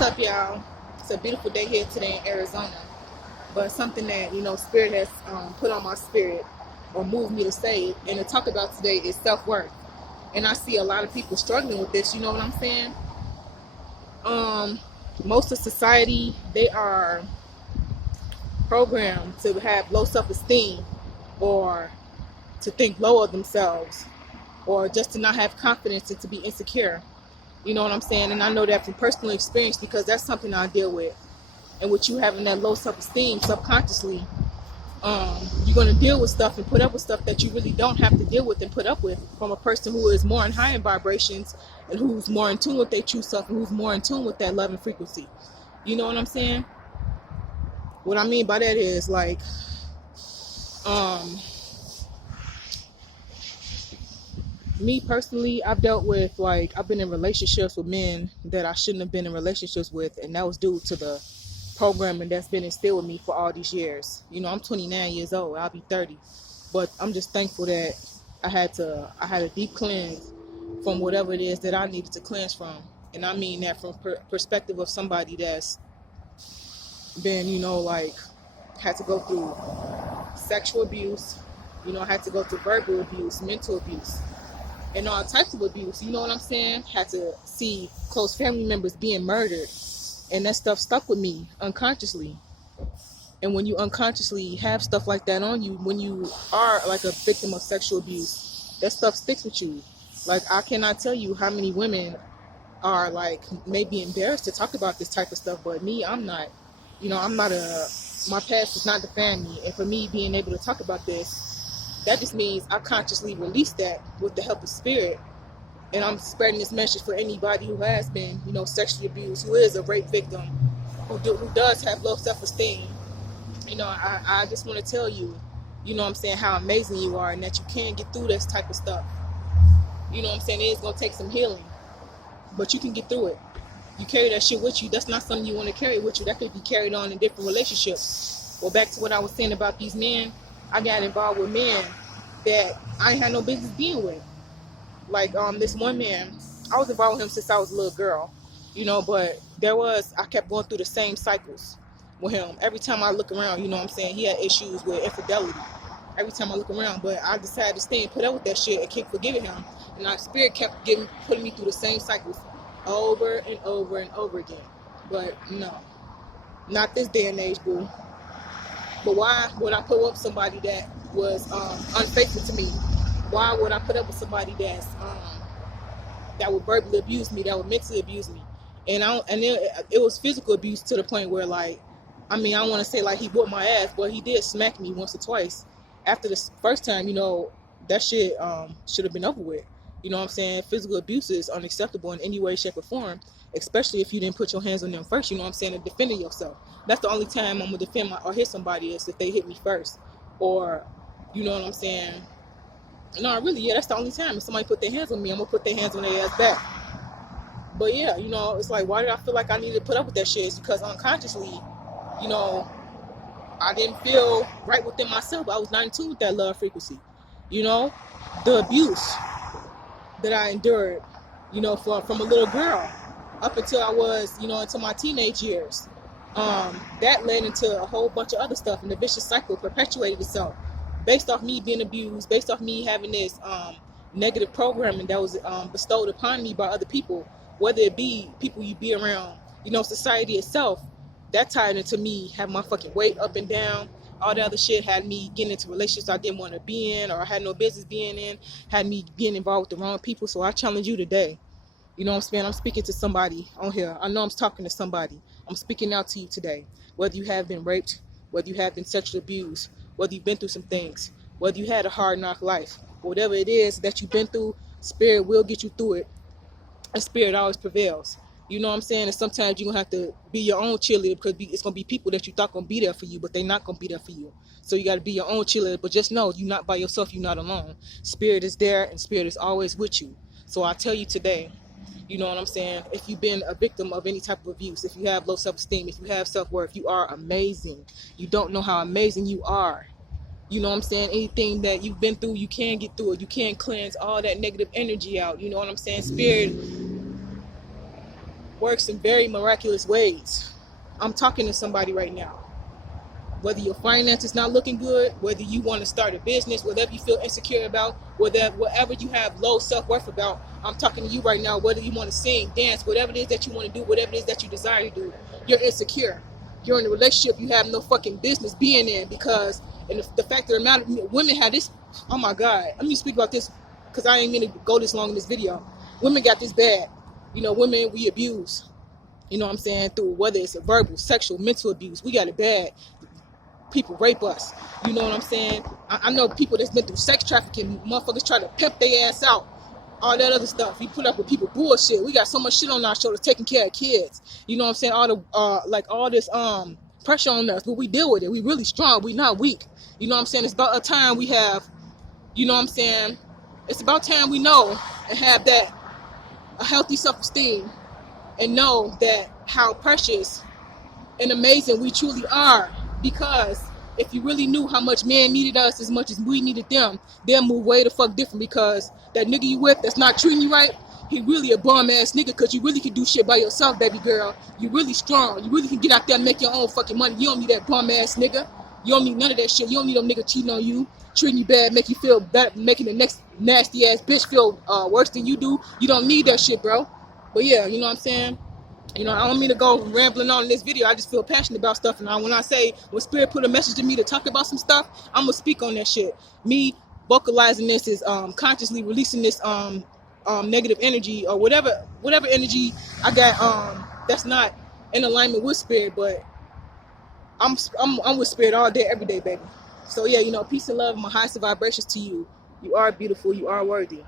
What's up, y'all? It's a beautiful day here today in Arizona. But something that, Spirit has put on my spirit or moved me to say and to talk about today is self-worth. And I see a lot of people struggling with this, you know what I'm saying? Most of society, they are programmed to have low self-esteem or to think low of themselves or just to not have confidence and to be insecure. You know what I'm saying? And I know that from personal experience because that's something I deal with. And with you having that low self-esteem subconsciously, you're going to deal with stuff and put up with stuff that you really don't have to deal with and put up with from a person who is more in higher vibrations and who's more in tune with their true self and who's more in tune with that love and frequency. You know what I'm saying? What I mean by that is like, me personally, I've been in relationships with men that I shouldn't have been in relationships with, and that was due to the programming that's been instilled with me for all these years. I'm 29 years old. I'll be 30, but I'm just thankful that I had a deep cleanse from whatever it is that I needed to cleanse from, and I mean that from perspective of somebody that's been, had to go through sexual abuse, had to go through verbal abuse, mental abuse, and all types of abuse. You know what I'm saying? Had to see close family members being murdered. And that stuff stuck with me unconsciously. And when you unconsciously have stuff like that on you, when you are like a victim of sexual abuse, that stuff sticks with you. Like, I cannot tell you how many women are like maybe embarrassed to talk about this type of stuff, but me, I'm not. My past does not define me. And for me being able to talk about this, that just means I consciously release that with the help of spirit. And I'm spreading this message for anybody who has been, sexually abused, who is a rape victim, who does have low self-esteem. I just want to tell you, how amazing you are and that you can get through this type of stuff. It is going to take some healing, but you can get through it. You carry that shit with you. That's not something you want to carry with you. That could be carried on in different relationships. Well, back to what I was saying about these men, I got involved with men that I ain't had no business being with. Like, this one man, I was involved with him since I was a little girl, but I kept going through the same cycles with him. Every time I look around, he had issues with infidelity. Every time I look around, but I decided to stay and put up with that shit and keep forgiving him. And our spirit kept putting me through the same cycles over and over and over again. But no, not this day and age, boo. But why would I put up with somebody that was unfaithful to me? Why would I put up with somebody that would verbally abuse me, that would mentally abuse me? And it was physical abuse to the point where, I don't want to say like he whooped my ass, but he did smack me once or twice. After the first time, that shit should have been over with. You know what I'm saying? Physical abuse is unacceptable in any way, shape, or form, especially if you didn't put your hands on them first, and defending yourself. That's the only time I'm going to defend or hit somebody is if they hit me first. Or, you know what I'm saying? No, really, yeah, that's the only time. If somebody put their hands on me, I'm going to put their hands on their ass back. But yeah, it's like, why did I feel like I needed to put up with that shit? It's because unconsciously, I didn't feel right within myself. I was not in tune with that love frequency. The abuse that I endured, from a little girl up until I was, into my teenage years. That led into a whole bunch of other stuff, and the vicious cycle perpetuated itself. Based off me being abused, based off me having this negative programming that was bestowed upon me by other people, whether it be people you be around, society itself, that tied into me having my fucking weight up and down. All the other shit had me getting into relationships I didn't want to be in or I had no business being in, had me getting involved with the wrong people. So I challenge you today. You know what I'm saying? I'm speaking to somebody on here. I know I'm talking to somebody. I'm speaking out to you today. Whether you have been raped, whether you have been sexually abused, whether you've been through some things, whether you had a hard knock life, whatever it is that you've been through, spirit will get you through it. And spirit always prevails. You know what I'm saying? And sometimes you're going to have to be your own cheerleader because it's going to be people that you thought going to be there for you, but they're not going to be there for you. So you got to be your own cheerleader. But just know you're not by yourself. You're not alone. Spirit is there and spirit is always with you. So I tell you today, you know what I'm saying? If you've been a victim of any type of abuse, if you have low self-esteem, if you have self-worth, you are amazing. You don't know how amazing you are. You know what I'm saying? Anything that you've been through, you can get through it. You can cleanse all that negative energy out. You know what I'm saying? Spirit works in very miraculous ways. I'm talking to somebody right now. Whether your finances not looking good, whether you want to start a business, whatever you feel insecure about, whatever you have low self-worth about, I'm talking to you right now. Whether you want to sing, dance, whatever it is that you want to do, whatever it is that you desire to do, you're insecure. You're in a relationship you have no fucking business being in, because, and the fact of the matter, women have this, oh my God, let me speak about this because I ain't mean to go this long in this video. Women got this bad. You know, women, we abuse. You know what I'm saying? Through whether it's a verbal, sexual, mental abuse. We got it bad. People rape us. You know what I'm saying? I know people that's been through sex trafficking. Motherfuckers try to pimp their ass out. All that other stuff. We put up with people bullshit. We got so much shit on our shoulders taking care of kids. You know what I'm saying? All the like all this pressure on us, but we deal with it. We really strong. We not weak. You know what I'm saying? It's about a time we have, you know what I'm saying? It's about time we know and have that a healthy self-esteem and know that how precious and amazing we truly are. Because if you really knew how much men needed us as much as we needed them, they'll move way the fuck different, because that nigga you with that's not treating you right, he really a bum ass nigga, because you really can do shit by yourself, baby girl. You really strong. You really can get out there and make your own fucking money. You don't need that bum ass nigga. You don't need none of that shit. You don't need no nigga cheating on you, treating you bad, make you feel bad, making the next nasty ass bitch feel worse than you do. You don't need that shit, bro. But yeah, you know what I'm saying? You know, I don't mean to go rambling on in this video. I just feel passionate about stuff. And when I say, when Spirit put a message to me to talk about some stuff, I'm going to speak on that shit. Me vocalizing this is consciously releasing this negative energy, or whatever energy I got that's not in alignment with Spirit. But I'm with Spirit all day, every day, baby. So yeah, you know, peace and love, my highest vibrations to you. You are beautiful. You are worthy.